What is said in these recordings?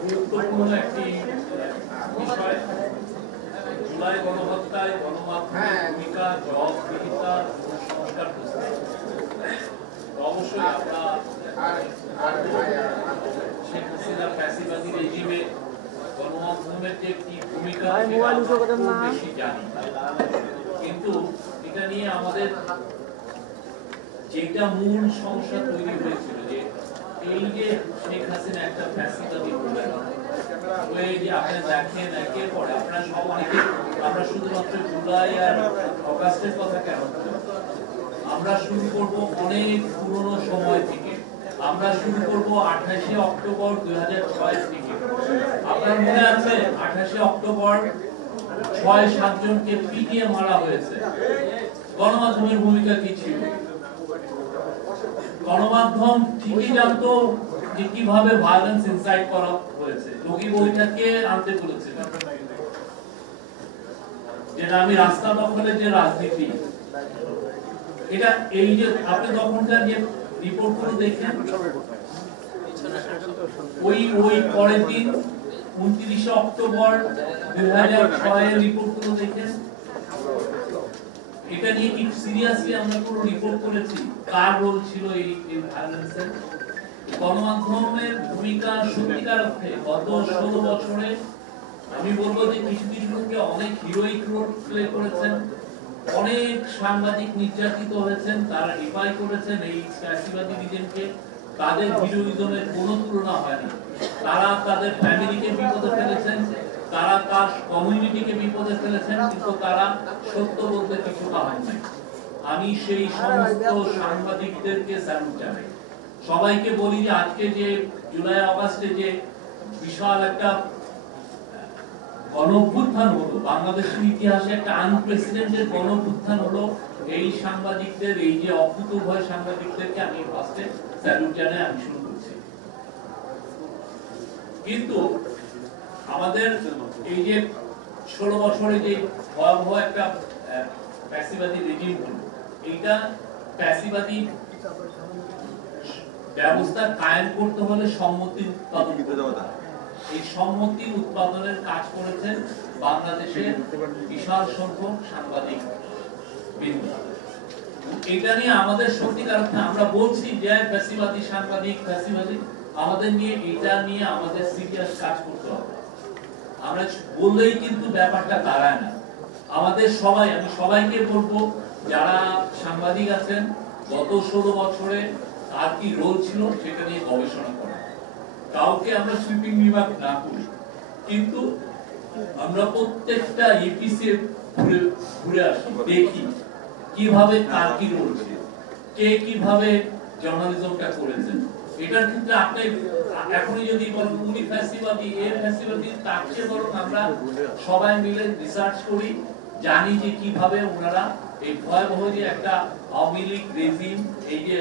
গুরুত্বপূর্ণ একটি বিষয় জুলাই গণহত্যায় গণমাধ্যমের ভূমিকা জবাবদিহিতা সংস্কার প্রস্তাব। অবশ্যই আমরা শেখ হাসিনার ফ্যাসিবাদী রেজিমে গণমাধ্যমের যে কি ভূমিকা বেশি জানি, কিন্তু এটা নিয়ে আমাদের যেটা মূল সমস্যা তৈরি হয়েছিল যে এই যে শেখ হাসিনা একটা ফ্যাসিবাদী হয়ে যে আপনি দেখেন একের পরে আপনারা সব অনেকে আমরা শুধুমাত্র জুলাই আর অগাস্টের কথা কেন আমরা শুরু করব অনেক পুরনো সময় থেকে। আমরা শুরু করব 28শে অক্টোবর 2006 থেকে। আপনার মনে আছে 28শে অক্টোবর 6-7 জনকে পিটিয়ে মারা হয়েছে। গণমাধ্যমের ভূমিকা কি ছিল? গণমাধ্যম ঠিকই জানতো যে কিভাবে ভায়োলেন্স ইনসাইট করা হয়েছে। যোগী বইটাকে আনতে বলেছিল যে আমি রাস্তা দখলের যে রাজনীতি, এটা এই যে আপনি তখনকার যে রিপোর্টগুলো দেখেন ওই পরের দিন 29শে অক্টোবর 2006 এর রিপোর্টগুলো দেখেন, এটা নিয়ে কি সিরিয়াসলি আমরা কোনো রিপোর্ট করেছি? কার রোল ছিল এই ভায়োলেন্সের? গণমাধ্যমের ভূমিকা সত্যিকার অর্থে গত 16 বছরে আমি বলবো যে কিছু কিছু লোকে অনেক হিরোইক রোল প্লে করেছেন। অনেক সাংবাদিক নির্যাতিত হয়েছেন, তারা রিফাই করেছেন এই ফ্যাসিবাদী রিজিমকে। তাদের হিরোইজমের কোনো তুলনা হয়নি। তারা তাদের ফ্যামিলিকে বিপদে ফেলেছেন, তারা তার কমিউনিটিকে বিপদে ফেলেছেন, কিন্তু তারা সত্য বলতে কিছু পাবেন নাই। আমি সেই সমস্ত সাংবাদিকদেরকে স্যালুট জানাই। সবাইকে বলি যে আজকে যে জুলাই আগস্টে যে বিশাল একটা গণঅভ্যুত্থান হলো, বাংলাদেশের ইতিহাসে একটা আনপ্রেসিডেন্টেড গণঅভ্যুত্থান হলো, এই সাংবাদিকদের, এই যে অকুতোভয় সাংবাদিকদেরকে আমি ফার্স্টে স্যালুট জানাই, আমি শুরু করছি। কিন্তু আমাদের এই যে 16 বছরে যে ভয়াবহ একটা ফ্যাসিবাদী রেজিম হলো, এইটা ফ্যাসিবাদী ব্যবস্থা কায়েম করতে হলে সম্মতি উৎপাদন করতে হবে। এই সম্মতি উৎপাদনের কাজ করেছেন বাংলাদেশের বিশাল সংখ্যক সাংবাদিক বৃন্দ। এটা নিয়ে আমাদের সত্যিকার অর্থে আমরা বলছি যে ফ্যাসিবাদী সাংবাদিক ফ্যাসিবাদী, আমাদের নিয়ে এটা নিয়ে আমাদের সিরিয়াস কাজ করতে হবে। আমরা বললেই কিন্তু ব্যাপারটা দাঁড়ায় না। আমাদের সবাই, আমি সবাইকে বলবো যারা সাংবাদিক আছেন গত 16 বছরে তার কি রোল ছিল সেটা নিয়ে গবেষণা করা। কাউকে আমরা সুইপিং বিভাগ না করি, কিন্তু আমরা প্রত্যেকটা এপিসি ঘুরে আসি, দেখি কিভাবে কার কি রোল ছিল, কে কিভাবে জার্নালিজমটা করেছেন। এটার ক্ষেত্রে আপনি এখনই যদি বলেন উনি ফ্যাসিবাদী এর ফ্যাসিবাদী, তার চেয়ে বরং আমরা সবাই মিলে রিসার্চ করি, জানি যে কিভাবে ওনারা এই ভয়াবহ যে একটা আওয়ামী লীগ রেজিম, এই যে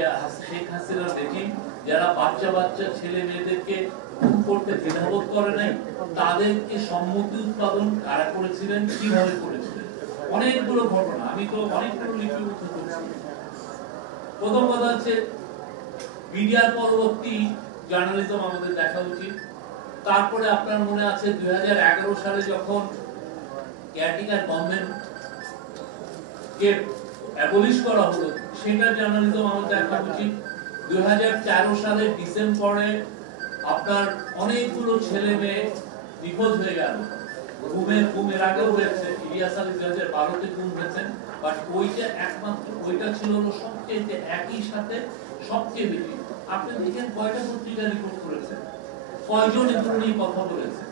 শেখ হাসিনার রেজিম, যারা বাচ্চা বাচ্চা ছেলে মেয়েদেরকে খুন করতে দ্বিধাবোধ করে নাই, তাদেরকে সম্মতি উৎপাদন কারা করেছিলেন, কিভাবে করেছিলেন। অনেকগুলো ঘটনা, আমি তো অনেকগুলো লিপিবদ্ধ করছি। প্রথম কথা হচ্ছে মিডিয়ার পরবর্তী জার্নালিজম আমাদের দেখা উচিত। তারপরে আপনার মনে আছে 2011 সালে যখন কেয়ারটেকার গভর্নমেন্ট কে অ্যাবলিশ করা হলো, সেটা জার্নালিজম আমাদের দেখা উচিত। 2014 সালের ডিসেম্বরে আপনার অনেকগুলো ছেলে মেয়ে নিখোঁজ হয়ে গেল। ঘুমের আগেও হয়েছে, ইলিয়াস আলী 2012-তে গুম হয়েছেন, বাট ওইটা একমাত্র ওইটা ছিল সবচেয়ে একই সাথে সবচেয়ে বেশি। আপনি দেখেন কয়টা পত্রিকা রিপোর্ট করেছে, কয়জন এগুলো নিয়ে কথা বলেছে,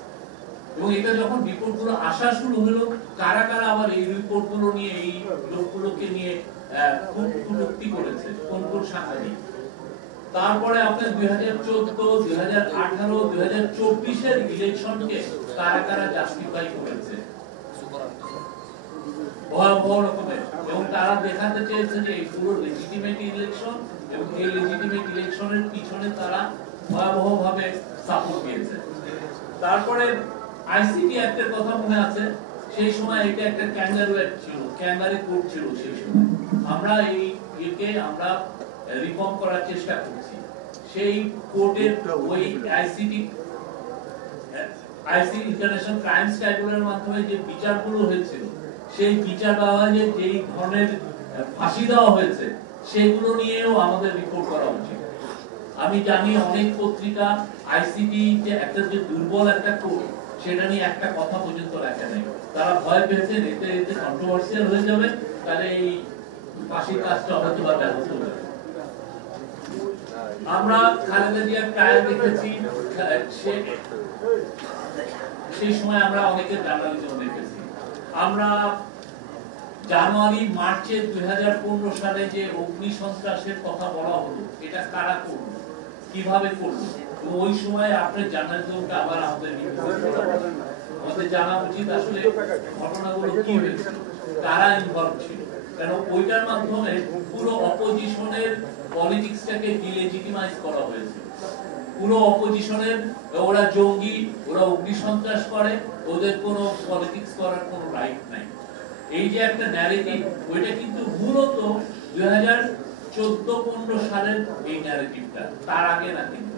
এবং এটা যখন রিপোর্টগুলো আসা শুরু হলো, কারা কারা আবার এই রিপোর্টগুলো নিয়ে এই লোকগুলোকে নিয়ে কটূক্তি করেছে, কোন কোন সাংবাদিক। তারপরে আপনার 2014, 2018, 2024-এর ইলেকশনকে কারা কারা জাস্টিফাই করেছে ভয়াবহ রকমের, এবং তারা দেখাতে চেয়েছে যে এই পুরো লেজিটিমেট ইলেকশন, এবং এই লেজিটিমেট ইলেকশনের পিছনে তারা ভয়াবহ ভাবে সাপোর্ট দিয়েছে। তারপরে আইসিটি অ্যাক্টের কথা মনে আছে, সেই সময় এটা একটা ক্যাঙ্গারু অ্যাক্ট ছিল, ক্যাঙ্গারু কোর্ট ছিল সেই সময়। আমরা এই ইয়েকে আমরা রিফর্ম করার চেষ্টা করছি। সেই কোর্টের ওই আইসিটি ইন্টারন্যাশনাল ক্রাইমস ট্রাইব্যুনালের মাধ্যমে যে বিচারগুলো হয়েছিল, সেই বিচার ব্যবহারে যেই ধরনের ফাঁসি দেওয়া হয়েছে সেগুলো নিয়েও আমাদের রিপোর্ট করা উচিত। আমি জানি অনেক পত্রিকা আইসিটি যে একটা যে দুর্বল একটা কোর্ট সেটা নিয়ে একটা কথা পর্যন্ত লেখা নেই। তারা ভয় পেয়েছেন এতে কন্ট্রোভার্সিয়াল হয়ে যাবে, তাহলে এই ফাঁসির কাজটা হয়তো বা ব্যাহত হবে। আমরা খালেদা জিয়ার ট্রায়াল দেখেছি, সেই সময় আমরা অনেকে জার্নালিজম দেখেছি। আমরা জানুয়ারি মার্চে 2015 সালে যে অগ্নি সন্ত্রাসের কথা বলা হলো, এটা কারা করলো, কিভাবে করলো, ওই সময় আপনার জার্নালিজমটা আবার আমাদের জানা উচিত আসলে ঘটনাগুলো কি হয়েছে, কারা ইনভলভ ছিল। কারণ ওইটার মাধ্যমে পুরো অপোজিশনের পলিটিক্সটাকে ডিলেজিটিমাইজ করা হয়েছে। পুরো অপোজিশনের ওরা জঙ্গি, ওরা অগ্নি সন্ত্রাস করে, ওদের কোনো পলিটিক্স করার কোনো রাইট নাই, এই যে একটা ন্যারেটিভ, ওইটা কিন্তু মূলত 2014-15 সালের এই ন্যারেটিভটা, তার আগে না। কিন্তু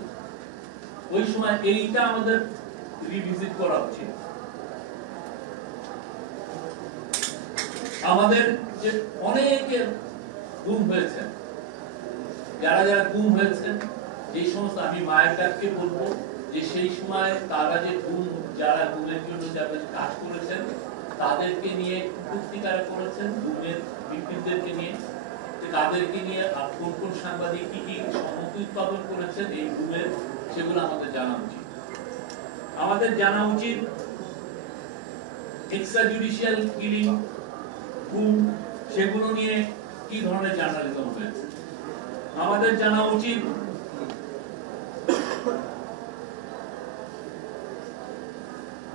ওই সময় এইটা আমাদের রিভিজিট করা উচিত। আমাদের যে অনেকে গুম হয়েছে, যারা যারা গুম হয়েছেন, যে সমস্ত, আমি মায়ের কাছে বলবো যে সেই সময় তারা যে যারা গুমের জন্য যাদের কাজ করেছেন তাদেরকে নিয়ে কূটনীতিকারা করেছেন, গুমের ভিক্টিমদেরকে নিয়ে, তাদেরকে নিয়ে কোন কোন সাংবাদিক কি কি সম্মতি উৎপাদন করেছেন এই গুমের, সেগুলো আমাদের জানা উচিত। আমাদের জানা উচিত এক্সট্রা জুডিশিয়াল কিলিং, গুম, সেগুলো নিয়ে কি ধরনের জার্নালিজম হয়েছে। আমাদের জানা উচিত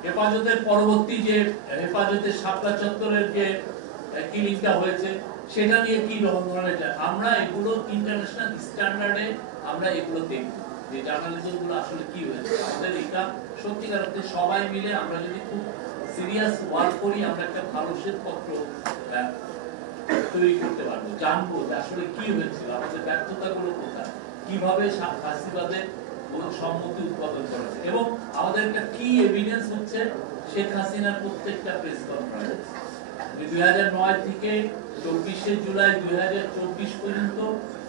হেফাজতের পরবর্তী যে হেফাজতের শাপলা চত্বরের যে কিলিংটা হয়েছে সেটা নিয়ে কি ধরনের, আমরা এগুলো ইন্টারন্যাশনাল স্ট্যান্ডার্ডে আমরা এগুলো দেখব যে জার্নালিজম গুলো আসলে কি হয়েছে। আমাদের এটা সত্যিকার অর্থে সবাই মিলে আমরা যদি খুব সিরিয়াস ওয়ার্ক করি, আমরা একটা ভালো শ্বেতপত্র তৈরি করতে পারবো, জানবো যে আসলে কি হয়েছিল, আমাদের ব্যর্থতাগুলো কোথায়, কিভাবে ফাঁসিবাদের সম্মতি উৎপাদন করেছে, এবং আমাদের একটা কি এভিডেন্স হচ্ছে শেখ হাসিনার প্রত্যেকটা প্রেস কনফারেন্স 2009 থেকে 24শে জুলাই 2024 পর্যন্ত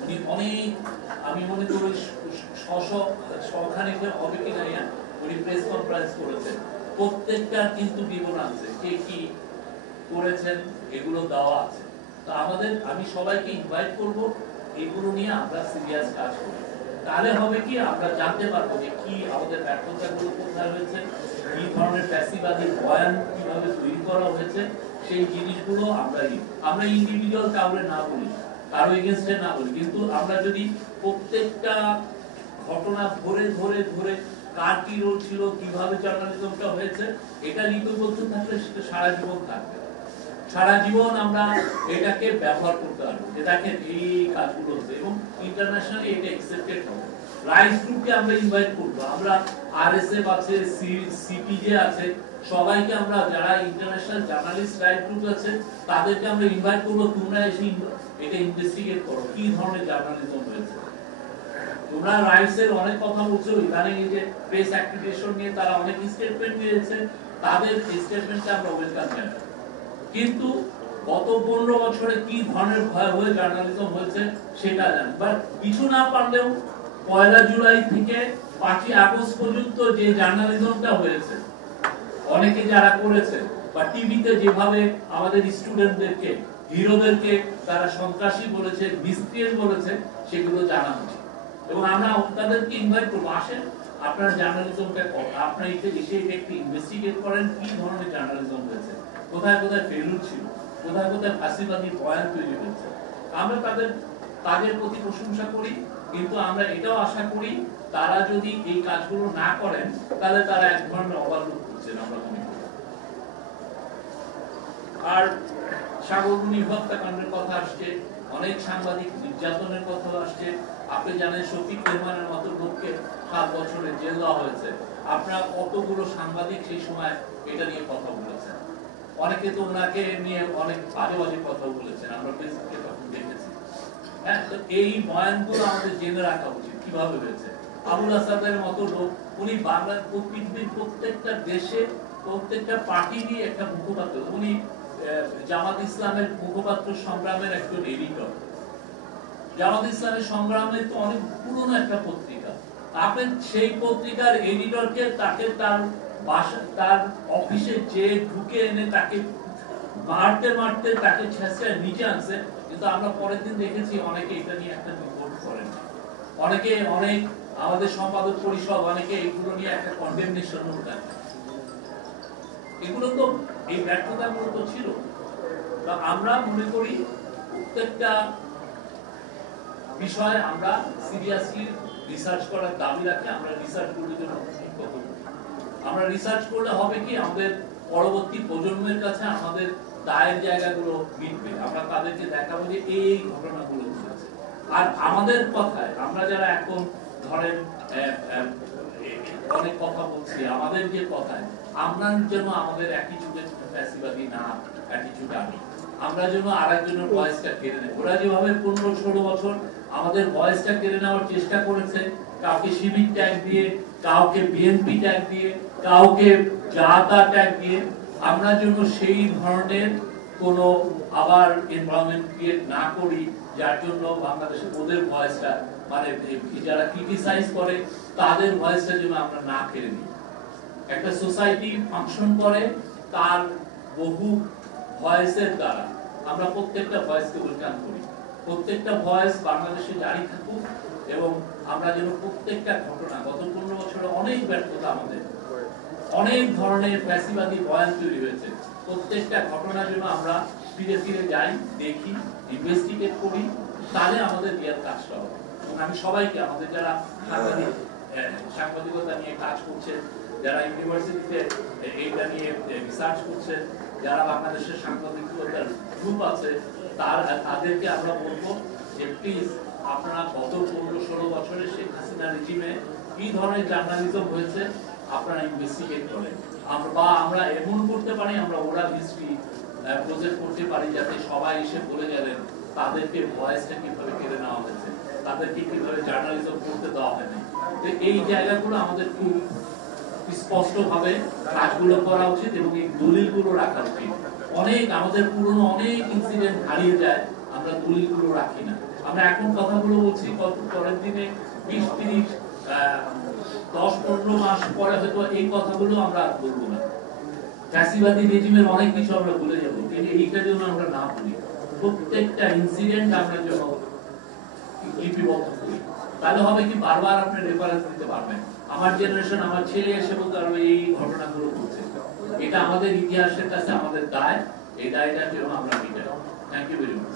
উনি অনেক, আমি মনে করি 600 হবে কিনা, উনি প্রেস কনফারেন্স করেছেন। প্রত্যেকটা কিন্তু বিবরণ আছে, কে কি করেছেন, এগুলো দেওয়া আছে। তো আমাদের, আমি সবাইকে ইনভাইট করব এগুলো নিয়ে আমরা সিরিয়াস কাজ করি। তাহলে হবে কি, আমরা জানতে পারবো যে কি আমাদের ব্যর্থতাগুলো কোথায় হয়েছে, কি ধরনের ফ্যাসিবাদী বয়ান কিভাবে তৈরি করা হয়েছে, সেই জিনিসগুলো আমরা ইন্ডিভিজুয়াল কাউরে না বলি, কারো এগেইনস্টে না বলি, কিন্তু আমরা যদি প্রত্যেকটা ঘটনা ধরে ধরে ধরে কার কি রোল ছিল, কিভাবে জার্নালিজমটা হয়েছে, এটা লিপিবদ্ধ থাকলে সেটা সারা জীবন থাকবে। সারা জীবন আমরা এটাকে ব্যবহার করতে পারবো যে দেখেন এই কাজগুলো হচ্ছে, এবং ইন্টারন্যাশনালি এটা অ্যাকসেপ্টেড হবে। রাইটস গ্রুপকে আমরা ইনভাইট করবো, আমরা আরএসএফ আছে, সিপিজে আছে, সবাইকে আমরা, যারা ইন্টারন্যাশনাল জার্নালিস্ট রাইট গ্রুপ আছে তাদেরকে আমরা ইনভাইট করবো, তোমরা এসে এটা ইনভেস্টিগেট করো কি ধরনের জার্নালিজম হয়েছে। তোমরা রাইটস এর অনেক কথা বলছো, ইদানিং এই যে প্রেস অ্যাক্রিডিটেশন নিয়ে তারা অনেক স্টেটমেন্ট দিয়েছে, তাদের স্টেটমেন্টকে আমরা ওয়েলকাম জানাই। কিন্তু গত 15 বছরে কি ধরনের ভয়াবহ জার্নালিজম হয়েছে সেটা জানি, বাট কিছু না পারলেও 1 জুলাই থেকে 5 আগস্ট পর্যন্ত যে জার্নালিজমটা হয়েছে, অনেকে যারা করেছে, বা টিভিতে যেভাবে আমাদের স্টুডেন্টদেরকে, হিরোদেরকে তারা সন্ত্রাসী বলেছে, মিসক্রিয়েন্ট বলেছে, সেগুলো জানা উচিত। এবং আমরা তাদেরকে ইনভাইট করবো, আসেন আপনার জার্নালিজমটা আপনার এসে একটু ইনভেস্টিগেট করেন কি ধরনের জার্নালিজম হয়েছে, কোথায় কোথায় ফেলুর ছিল, কোথায় কোথায় ফাঁসিবাদী বয়ান তৈরি হয়েছে। আমরা তাদের কাজের প্রতি প্রশংসা করি, কিন্তু আমরা এটাও আশা করি তারা যদি এই কাজগুলো না করেন তাহলে তারা এক ধরনের অবালুক করছেন, আমরা মনে করি। আর সাগররুনি হত্যাকাণ্ডের কথা আসছে, অনেক সাংবাদিক নির্যাতনের কথা আসছে। আপনি জানেন শফিক রেহমানের মতো লোককে 7 বছরের জেল দেওয়া হয়েছে। আপনারা কতগুলো সাংবাদিক সেই সময় এটা নিয়ে কথা বলেছেন, অনেকে তো ওনাকে নিয়ে অনেক বাজে বাজে কথা বলেছেন, আমরা ফেসবুকে তখন দেখেছি। হ্যাঁ, তো এই বয়ানগুলো আমাদের জেনে রাখা উচিত কিভাবে হয়েছে। আবুল আসাদের মতো লোক, উনি বাংলার পৃথিবীর প্রত্যেকটা দেশে প্রত্যেকটা পার্টিরই একটা মুখপাত্র। উনি জামাত ইসলামের মুখপাত্র সংগ্রামের একজন এডিটর। জামাত ইসলামের সংগ্রামে তো অনেক পুরনো একটা পত্রিকা। আপনি সেই পত্রিকার এডিটরকে তাকে তার অফিসে যে ঢুকে এনে তাকে মারতে মারতে তাকে ছেঁচড়ে নিচে আনছে, কিন্তু আমরা পরের দিন দেখেছি অনেকে এটা নিয়ে একটা রিপোর্ট করেন, অনেকে আমাদের সম্পাদক পরিষদ অনেকে এগুলো নিয়ে একটা কন্ডেমনেশন দেন। এগুলো তো এই ব্যর্থতাগুলো তো ছিল। আমরা মনে করি প্রত্যেকটা বিষয়ে আমরা সিরিয়াসলি রিসার্চ করার দাবি রাখি। আমরা রিসার্চ করলে আমরা রিসার্চ করলে হবে কি, আমাদের পরবর্তী প্রজন্মের কাছে আমাদের দায়ের জায়গাগুলো মিটবে। আমরা তাদেরকে দেখাবো যে এই ঘটনাগুলো ঘটেছে। আর আমাদের কথায় আমরা যারা এখন ধরেন অনেক কথা বলছি, আমাদের যে কথায় আমরা যেন আমাদের অ্যাটিটিউডের ফ্যাসিবাদী না অ্যাটিটিউড আনি, আমরা যেন আরেকজনের ভয়েসটা কেড়ে নেই। ওরা যেভাবে 15-16 বছর আমাদের ভয়েসটা কেড়ে নেওয়ার চেষ্টা করেছে, কাউকে শিবির ট্যাগ দিয়ে, কাউকে বিএনপি ট্যাগ দিয়ে, কাউকে জাতা ট্যাগ দিয়ে, আমরা যেন সেই ধরনের কোন আবার এনভায়রনমেন্ট ক্রিয়েট না করি, যার জন্য বাংলাদেশে ওদের ভয়েসটা মানে যারা ক্রিটিসাইজ করে তাদের ভয়েসটা যেন আমরা না কেড়ে নিই। একটা সোসাইটি ফাংশন করে তার বহু ভয়েসের দ্বারা। আমরা প্রত্যেকটা ভয়েসকে ওয়েলকাম করি, প্রত্যেকটা ভয়েস বাংলাদেশে জারি থাকুক, এবং আমরা যেন প্রত্যেকটা ঘটনা, গত 15 বছরে অনেক ব্যর্থতা, আমাদের অনেক ধরনের ফ্যাসিবাদী বয়ান তৈরি হয়েছে, প্রত্যেকটা ঘটনা যেন আমরা ফিরে ফিরে যাই, দেখি, ইনভেস্টিগেট করি, তাহলে আমাদের রিয়াল কাজটা হবে। এবং আমি সবাইকে, আমাদের যারা সাংবাদিকতা নিয়ে কাজ করছেন, যারা ইউনিভার্সিটিতে এইটা নিয়ে রিসার্চ করছেন, যারা বাংলাদেশের সাংবাদিকতার গ্রুপ আছে, তাদেরকে আমরা বলবো যে প্লিজ আপনারা গত 15-16 বছরে শেখ হাসিনা রেজিমে কি ধরনের জার্নালিজম হয়েছে আপনারা ইনভেস্টিগেট করেন। আমরা এমন করতে পারি, আমরা ওরাল হিস্ট্রি প্রজেক্ট করতে পারি, যাতে সবাই এসে বলে গেলেন তাদেরকে ভয়েসটা কিভাবে কেড়ে নেওয়া হয়েছে, তাদেরকে কিভাবে জার্নালিজম করতে দেওয়া হয়নি। তো এই জায়গাগুলো আমাদের খুব স্পষ্ট ভাবে কাজগুলো করা উচিত এবং এই দলিলগুলো রাখা উচিত। আমাদের পুরনো অনেক ইনসিডেন্ট হারিয়ে যায়, আমরা দলিলগুলো রাখি না। আমরা এখন কথাগুলো বলছি, পরের দিনে 20-30 10-15 মাস পরে হয়তো এই কথাগুলো আমরা বলবো না। ফ্যাসিবাদী রেজিমের অনেক কিছু আমরা ভুলে যাবো, কিন্তু এইটা যেন আমরা না ভুলি। প্রত্যেকটা ইনসিডেন্ট আমরা যেন লিপিবদ্ধ করি, তাহলে হবে কি বারবার আপনি রেফারেন্স দিতে পারবেন। আমার জেনারেশন, আমার ছেলে এসে বলতে পারবে এই ঘটনাগুলো ঘটছে। এটা আমাদের ইতিহাসের কাছে আমাদের দায়, এই দায়টার জন্য আমরা মিটাই। Thank you very much.